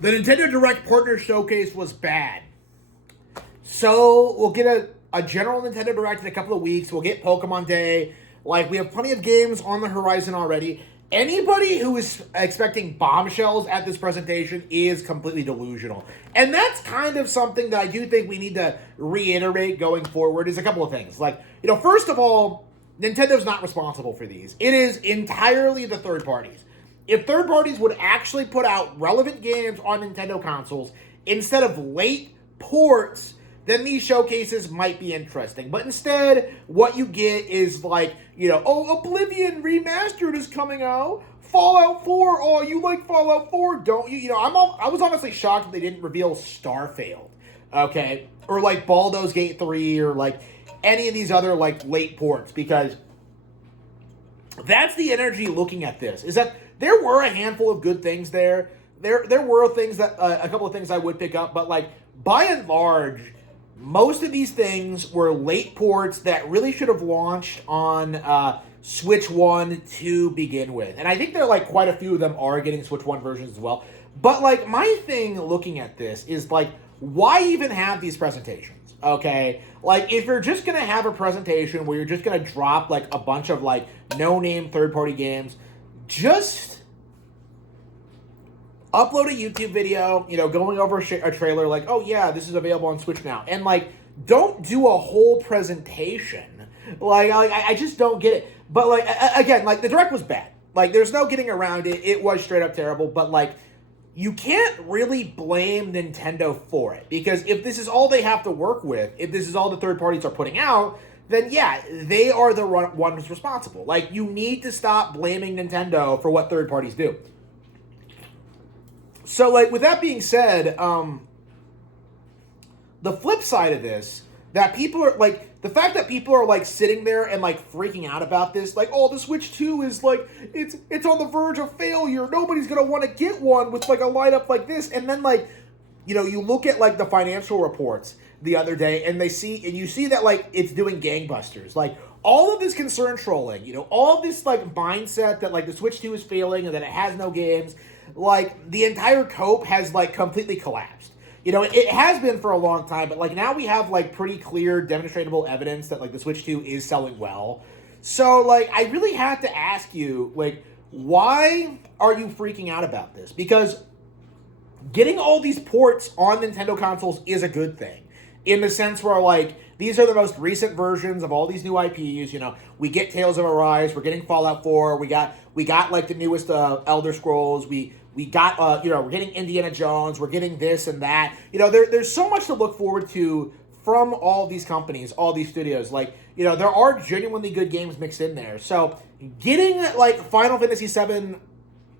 The Nintendo Direct Partner Showcase was bad. So we'll get a general Nintendo Direct in a couple of weeks. We'll get Pokemon Day. Like, we have plenty of games on the horizon already. Anybody who is expecting bombshells at this presentation is completely delusional. And that's kind of something that I do think we need to reiterate going forward is a couple of things. Like, first of all, Nintendo's not responsible for these. It is entirely the third parties. If third parties would actually put out relevant games on Nintendo consoles instead of late ports, then these showcases might be interesting. But instead, what you get is like, Oblivion Remastered is coming out. Fallout 4, oh, you like Fallout 4, don't you? I was honestly shocked that they didn't reveal Starfield, okay? Or like Baldur's Gate 3 or like any of these other like late ports, because that's the energy looking at this, is that there were a handful of good things there. There were things that, a couple of things I would pick up, but like by and large, most of these things were late ports that really should have launched on Switch 1 to begin with. And I think there are like quite a few of them are getting Switch 1 versions as well. But like my thing looking at this is like, why even have these presentations? Okay? Like, if you're just going to have a presentation where you're just going to drop like a bunch of like no-name third-party games, just upload a YouTube video, going over a trailer like, oh yeah, this is available on Switch now. And like, don't do a whole presentation. Like I just don't get it. But like, again, like the Direct was bad. Like, there's no getting around it. It was straight up terrible. But like, you can't really blame Nintendo for it. Because if this is all they have to work with, if this is all the third parties are putting out, then yeah, they are the ones responsible. Like, you need to stop blaming Nintendo for what third parties do. So, like, with that being said, the flip side of this, that people are, like, the fact that people are, like, sitting there and, like, freaking out about this, like, oh, the Switch 2 is, like, it's on the verge of failure, nobody's gonna want to get one with, like, a lineup like this, and then, like, you look at, like, the financial reports the other day, and you see that, like, it's doing gangbusters, like, all of this concern trolling, all of this, like, mindset that, like, the Switch 2 is failing and that it has no games, like, the entire cope has, like, completely collapsed. It has been for a long time, but, like, now we have, like, pretty clear, demonstrable evidence that, like, the Switch 2 is selling well. So, like, I really have to ask you, like, why are you freaking out about this? Because getting all these ports on Nintendo consoles is a good thing. In the sense where, like, these are the most recent versions of all these new IPs, we get Tales of Arise, we're getting Fallout 4, we got like, the newest Elder Scrolls, we got, we're getting Indiana Jones, we're getting this and that. There's so much to look forward to from all these companies, all these studios. Like, there are genuinely good games mixed in there. So, getting, like, Final Fantasy VII,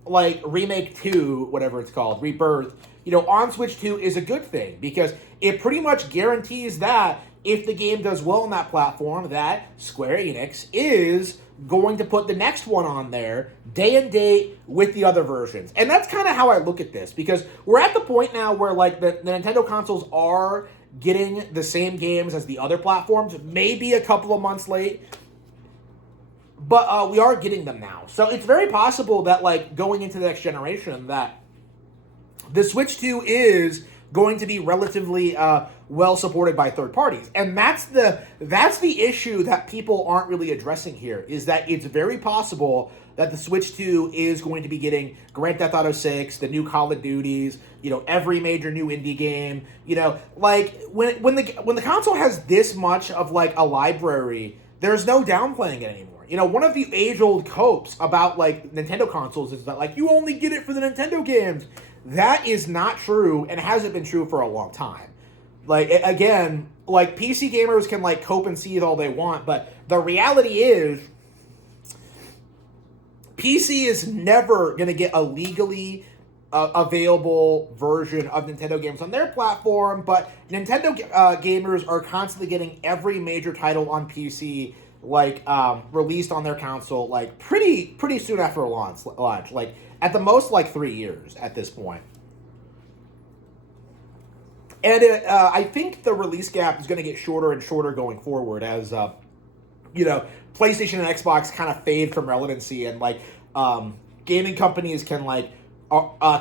like, Remake 2, whatever it's called, Rebirth, on Switch 2 is a good thing, because it pretty much guarantees that if the game does well on that platform, that Square Enix is going to put the next one on there day and date with the other versions. And that's kind of how I look at this, because we're at the point now where, like, the Nintendo consoles are getting the same games as the other platforms, maybe a couple of months late, but we are getting them now. So it's very possible that, like, going into the next generation, that the Switch 2 is going to be relatively well supported by third parties. And that's the issue that people aren't really addressing here, is that it's very possible that the Switch 2 is going to be getting Grand Theft Auto 6, the new Call of Duties, every major new indie game. Like, when the console has this much of, like, a library, there's no downplaying it anymore. One of the age-old copes about, like, Nintendo consoles is that, like, you only get it for the Nintendo games. That is not true, and hasn't been true for a long time. Like, again, like, PC gamers can, like, cope and seethe all they want, but the reality is, PC is never going to get a legally available version of Nintendo games on their platform, but Nintendo gamers are constantly getting every major title on PC, like, released on their console, like, pretty soon after launch. Like, at the most, like, 3 years at this point. And I think the release gap is going to get shorter and shorter going forward as, PlayStation and Xbox kind of fade from relevancy, and, like, gaming companies can, like,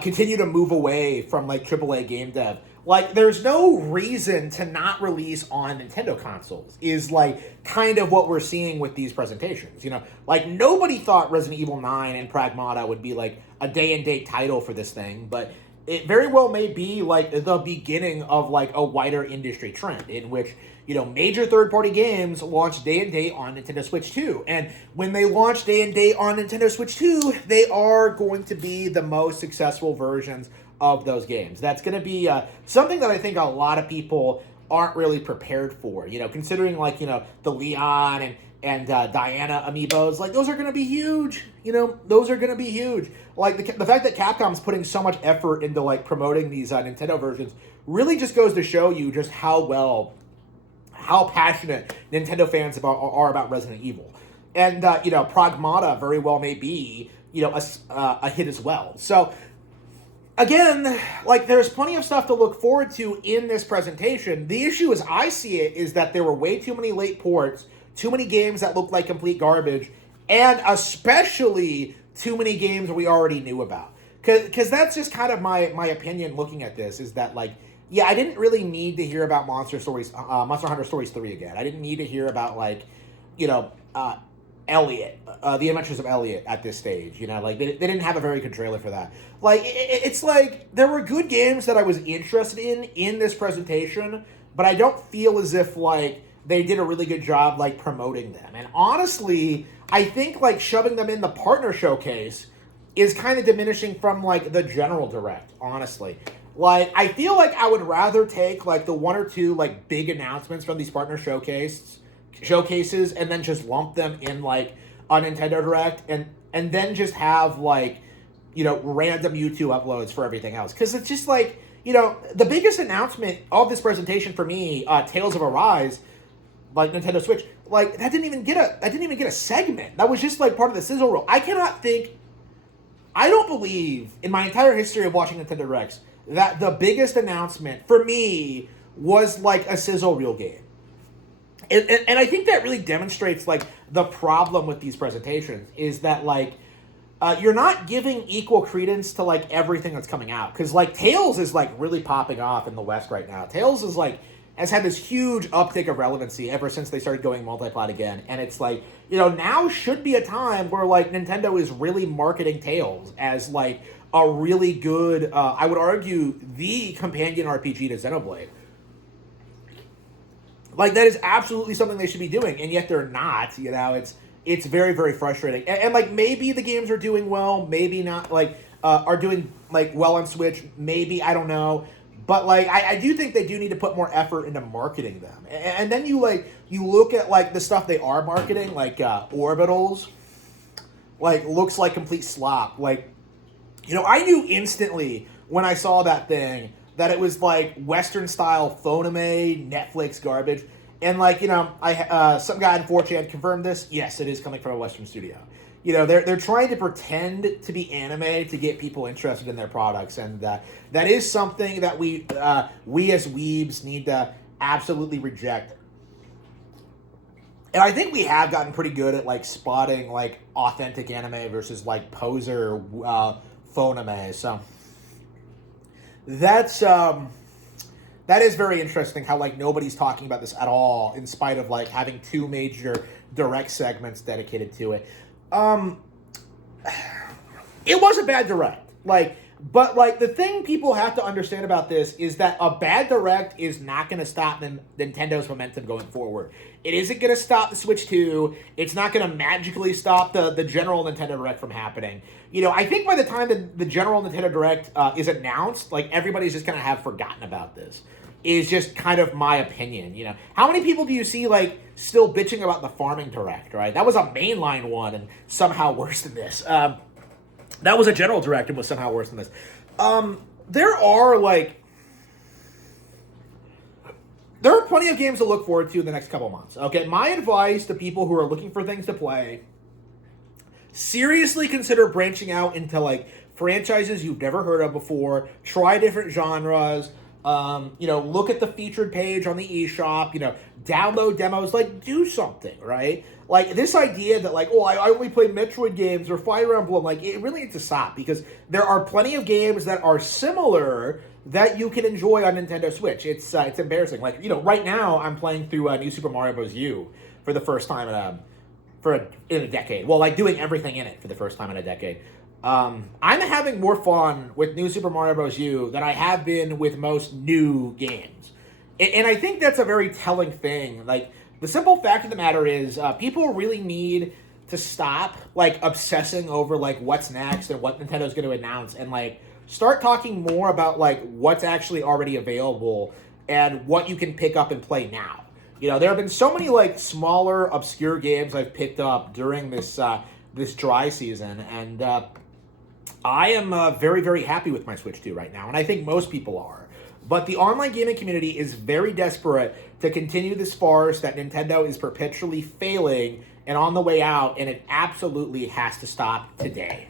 continue to move away from like AAA game dev. Like, there's no reason to not release on Nintendo consoles, is like kind of what we're seeing with these presentations. You know, like nobody thought Resident Evil 9 and Pragmata would be like a day and date title for this thing, but it very well may be like the beginning of like a wider industry trend in which, you know, major third-party games launch day and date on Nintendo Switch 2. And when they launch day and date on Nintendo Switch 2, they are going to be the most successful versions of those games. That's going to be something that I think a lot of people aren't really prepared for, you know, considering like, you know, the Leon and Diana amiibos, like those are going to be huge, you know, those are going to be huge. Like the fact that Capcom's putting so much effort into like promoting these Nintendo versions really just goes to show you just how passionate Nintendo fans are about Resident Evil. And, you know, Pragmata very well may be, you know, a hit as well. So, again, like, there's plenty of stuff to look forward to in this presentation. The issue, as I see it, is that there were way too many late ports, too many games that looked like complete garbage, and especially too many games we already knew about. Because that's just kind of my opinion looking at this, is that, like, yeah, I didn't really need to hear about Monster Hunter Stories 3 again. I didn't need to hear about, like, you know, Elliot, The Adventures of Elliot at this stage. You know, like, they didn't have a very good trailer for that. Like, it's like, there were good games that I was interested in this presentation, but I don't feel as if, like, they did a really good job, like, promoting them. And honestly, I think, like, shoving them in the partner showcase is kind of diminishing from, like, the general direct, honestly. Like, I feel like I would rather take, like, the one or two, like, big announcements from these partner showcases and then just lump them in, like, a Nintendo Direct and then just have, like, you know, random YouTube uploads for everything else. Because it's just, like, you know, the biggest announcement of this presentation for me, Tales of Arise, like, Nintendo Switch, like, that didn't even get a segment. That was just, like, part of the sizzle reel. I don't believe, in my entire history of watching Nintendo Directs, that the biggest announcement for me was like a sizzle reel game. And I think that really demonstrates like the problem with these presentations is that like you're not giving equal credence to like everything that's coming out. Because like Tales is like really popping off in the West right now. Tales is like has had this huge uptick of relevancy ever since they started going multi-plat again. And it's like, you know, now should be a time where like Nintendo is really marketing Tales as like a really good, I would argue, the companion RPG to Xenoblade. Like, that is absolutely something they should be doing, and yet they're not, you know, it's very, very frustrating. And like, maybe the games are doing well, maybe not, like, are doing, like, well on Switch, maybe, I don't know. But, like, I do think they do need to put more effort into marketing them. And then you look at, like, the stuff they are marketing, like, Orbitals, like, looks like complete slop, like, you know, I knew instantly when I saw that thing that it was like Western-style phoneme, Netflix garbage. And like, you know, some guy in 4chan confirmed this. Yes, it is coming from a Western studio. You know, they're trying to pretend to be anime to get people interested in their products. And that is something that we as weebs need to absolutely reject. And I think we have gotten pretty good at like spotting like authentic anime versus like poser phoneme. So that is very interesting how like nobody's talking about this at all in spite of like having two major direct segments dedicated to it. It was a bad direct, like, but like the thing people have to understand about this is that a bad direct is not going to stop Nintendo's momentum going forward. It isn't going to stop the Switch 2. It's not going to magically stop the general Nintendo Direct from happening. You know, I think by the time the general Nintendo Direct is announced, like, everybody's just going to have forgotten about this, is just kind of my opinion, you know. How many people do you see, like, still bitching about the Farming Direct, right? That was a mainline one and somehow worse than this. That was a general Direct and was somehow worse than this. There are plenty of games to look forward to in the next couple months. Okay, my advice to people who are looking for things to play, seriously consider branching out into like franchises you've never heard of before. Try different genres. Look at the featured page on the eShop, download demos, like, do something, right? Like, this idea that, like, I only play Metroid games or Fire Emblem, like, it really needs to stop, because there are plenty of games that are similar that you can enjoy on Nintendo Switch. It's embarrassing. Like, right now I'm playing through New Super Mario Bros. U for the first time in a decade. Well, like, doing everything in it for the first time in a decade. I'm having more fun with New Super Mario Bros. U than I have been with most new games. And I think that's a very telling thing. Like, the simple fact of the matter is, people really need to stop, like, obsessing over, like, what's next and what Nintendo's going to announce, and, like, start talking more about, like, what's actually already available and what you can pick up and play now. There have been so many, like, smaller, obscure games I've picked up during this dry season, and I am very, very happy with my Switch 2 right now, and I think most people are. But the online gaming community is very desperate to continue this farce that Nintendo is perpetually failing and on the way out, and it absolutely has to stop today.